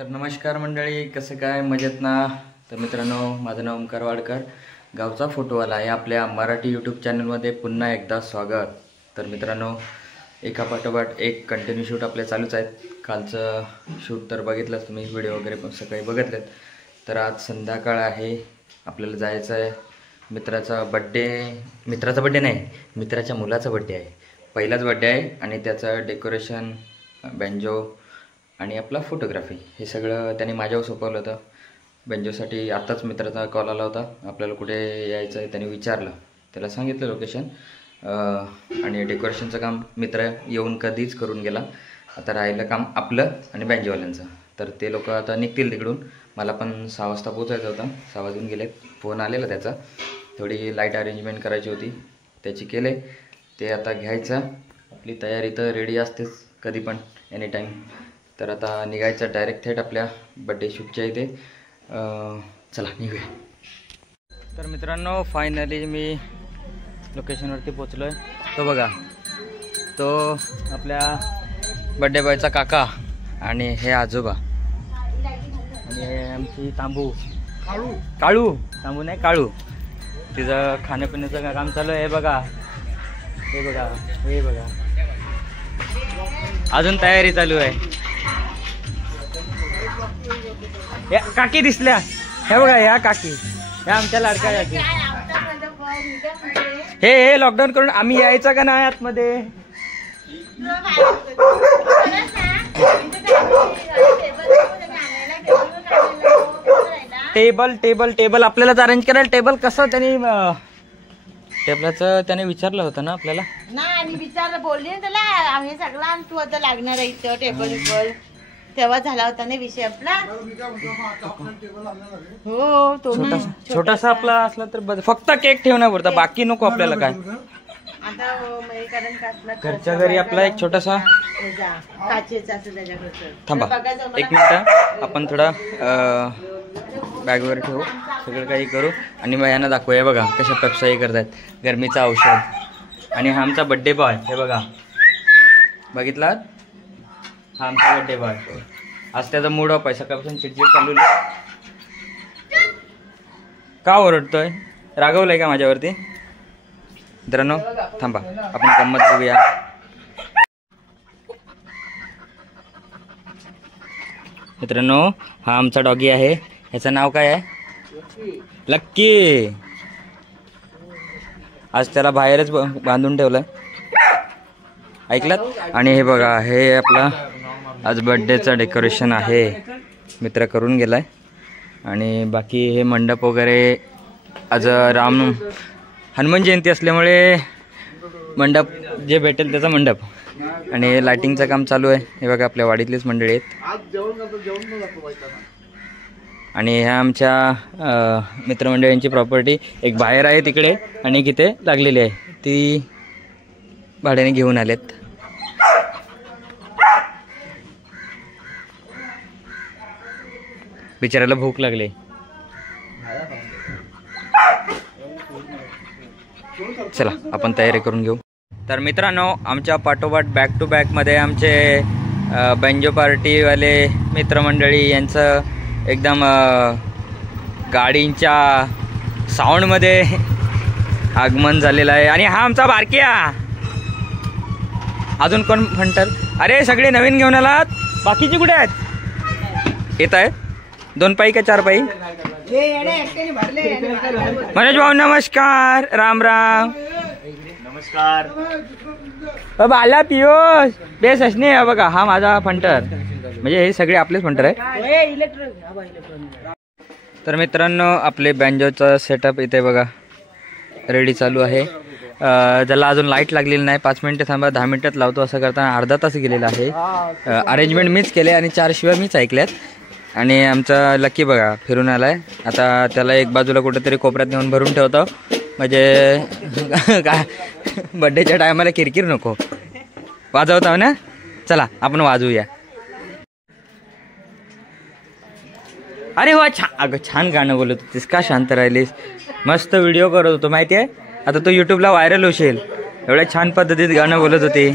तर नमस्कार मंडळी, कसं काय, मजेत ना? तर मित्रांनो, माझं नाव ओमकार वाडकर, गावचा फोटोवाला आहे आपल्या मराठी यूट्यूब चॅनलमध्ये पुन्हा एकदा स्वागत. तर मित्रांनो, एका पाठोपाठ एक कंटिन्यू शूट आपले चालूच आहेत. कालचं शूट तर बघितलंच तुम्ही, व्हिडिओ वगैरे पण सकाळी बघितलेत. तर आज संध्याकाळ आहे, आपल्याला जायचं आहे मित्राचा बड्डे नाही, मित्राच्या मुलाचा बड्डे आहे. पहिलाच बड्डे आहे आणि त्याचं डेकोरेशन, बँजो आणि आपला फोटोग्राफी हे सगळं त्याने माझ्यावर सोपवलं होतं. बँजोसाठी आत्ताच मित्राचा कॉल आला होता, आपल्याला कुठे यायचं आहे त्याने विचारलं, त्याला सांगितलं लोकेशन. आणि डेकोरेशनचं काम मित्र येऊन कधीच करून गेला. आता राहिलं काम आपलं आणि बँजोवाल्यांचं. तर ते लोक आता निघतील तिकडून. मला पण 6 वाजता पोचायचं होतं, 6 वाजून गेलेत. फोन आलेला त्याचा, थोडी लाईट अरेंजमेंट करायची होती, त्याची केले. ते आता घ्यायचं. आपली तयारी तर रेडी असतेच कधी पण, एनी टाईम. तर आता निघायचं डायरेक्ट थेट आपल्या बड्डे शूटच्या इथे. चला निघूया. तर मित्रांनो, फायनली मी लोकेशनवरती पोचलो आहे. तो बघा, तो आपल्या बड्डे बॉयचा काका आणि हे आजोबा आणि हे आमची तांबू काळू तांबू नाही काळू. तिचं खाण्यापिण्याचं काम चालू आहे. हे बघा, हे बघा, अजून तयारी चालू आहे. या काकी दिसल्या, हे बघा, या काकी, या आमच्या लाडक्या काकी. हे लॉकडाऊन करून आम्ही यायचं का नाही आतमध्ये? टेबल आपल्यालाच अरेंज करायला. टेबल कसं टेबलाचं त्याने विचारलं होतं ना आपल्याला. नाही विचारलं, बोलली ना त्याला आम्ही सगळा तू आता लागणार आहे इथं टेबल. तेव्हा झाला होता ना विषय आपला. हो, तो छोटासा आपला असला तर फक्त केक ठेवण्यापुरता, बाकी नको आपल्याला काय. घरच्या घरी आपला एक छोटासा थांबा एक मिनिट, आपण थोडा बॅगवर ठेवू, सगळं काही करू आणि मग यांना दाखवूया. बघा कशा पेप्साई करतात, गरमीचं औषध. आणि हा आमचा बड्डे बॉय, हे बघा, बघितलात, हा आमचा बड्डे बॉय. आज त्याचा मूड ऑफ आहे, सकाळपासून चिडचिड चालू. का ओरडतोय? रागवलंय का माझ्यावरती? मित्रांनो थांबा, आपण गंमत बघूया. मित्रांनो, हा आमचा डॉगी आहे. ह्याचं नाव काय आहे? लक्की. आज त्याला बाहेरच बांधून ठेवलंय, ऐकलात? आणि हे बघा, हे आपला आज बर्थडेचं डेकोरेशन आहे, मित्र करून गेलाय. आणि बाकी हे मंडप वगैरे, आज हनुमान जयंती असल्यामुळे मंडप जे भेटेल त्याचा मंडप. आणि लाइटिंगचं काम चालू आहे. हे बघा, आपल्या वाडीतलीच मंडळी आहेत. आणि ह्या आमच्या मित्रमंडळींची प्रॉपर्टी एक बाहेर आहे तिकडे आणि एक इथे लागलेली आहे, ती भाड्याने घेऊन आलेत. बिचाराला भूक लागली. चला आपण तयारी करून घेऊ. तर मित्रांनो, आमच्या पाठोपाठ बॅक टू बॅकमध्ये आमचे बँजो पार्टीवाले मित्रमंडळी यांचं एकदम गाडींच्या साऊंडमध्ये आगमन झालेलं आहे. आणि हा आमचा बारक्या. अजून कोण फंटर? अरे सगळे नवीन घेऊन आलात, बाकीचे कुठे आहेत? येत आहेत 2 पायी का 4 पायी? मनोज भाऊ नमस्कार, राम राम. नमस्कार. बाबा आला पियुष बेस असणे. बघा, हा माझा फंटर, म्हणजे हे सगळे आपलेच फंटर आहे. तर मित्रांनो, आपले बँजोचा सेटअप इथे बघा रेडी चालू आहे. ज्याला अजून लाईट लागलेली नाही, 5 मिनिटं थांबा, 10 मिनिटात लावतो असं करताना अर्धा तास गेलेला आहे. अरेंजमेंट मीच केले आणि 4 शिवाय मीच ऐकल्यात. आणि आमचा लकी बघा फिरून आलाय. आता त्याला एक बाजूला कुठेतरी कोपऱ्यात नेऊन भरून ठेवतो, म्हणजे काय बड्डेच्या टायमाला किरकिर नको. वाजवतो ना, चला आपण वाजवूया. अरे वा, अगं छान गाणं बोलत होतीस, का शांत राहिलीस? मस्त व्हिडिओ करत होतो माहिती आहे. आता तो यूट्यूबला व्हायरल होशील, एवढ्या छान पद्धतीत गाणं बोलत होती.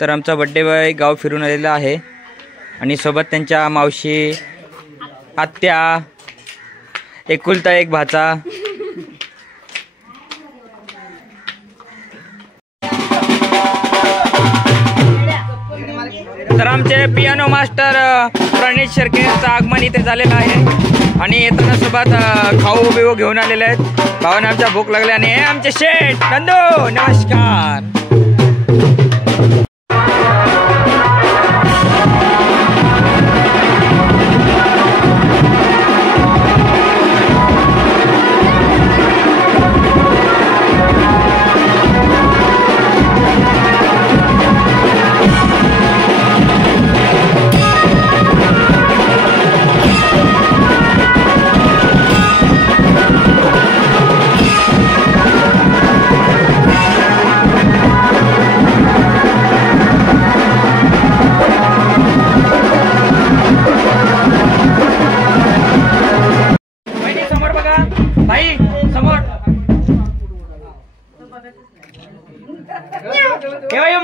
तर आमचा बड्डे बॉय गाव फिरून आलेला आहे आणि सोबत त्यांच्या मावशी, आत्या, एकुलता एक भाचा. तर आमचे पियानो मास्टर प्रणीत शेरके यांचं आगमन इथे झालेलं आहे आणि येताना सोबत खाऊ बिऊ घेऊन आलेले आहेत. भावाने आमच्या भूक लागली आणि हे आमचे शेठ नंदू, नमस्कार.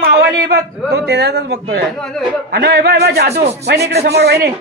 मावाली बघ तो त्याच्यातच बघतोय. अनो हे बाय जादू वहिनी इकडे समोर वहिनी.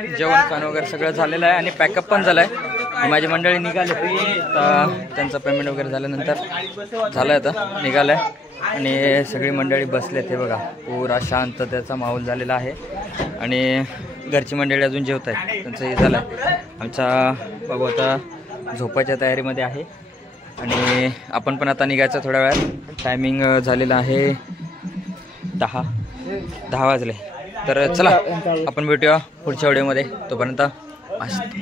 जेवण खाणं वगैरे सगळं झालेलं आहे आणि पॅकअप पण झालं आहे. माझी मंडळी निघाले तर त्यांचं पेमेंट वगैरे झाल्यानंतर झालं आता निघालं आहे आणि सगळी मंडळी बसले. ते बघा पुरा शांततेचा माहोल झालेला आहे आणि घरची मंडळी अजून जेवत आहेत. त्यांचं हे झालं आहे. आमचा बघू आता झोपायच्या तयारीमध्ये आहे आणि आपण पण आता निघायचं थोड्या वेळात. टायमिंग झालेलं आहे 10 वाजले. तर चला आपण भेटूया पुढच्या व्हिडिओमध्ये. तोपर्यंत मस्त.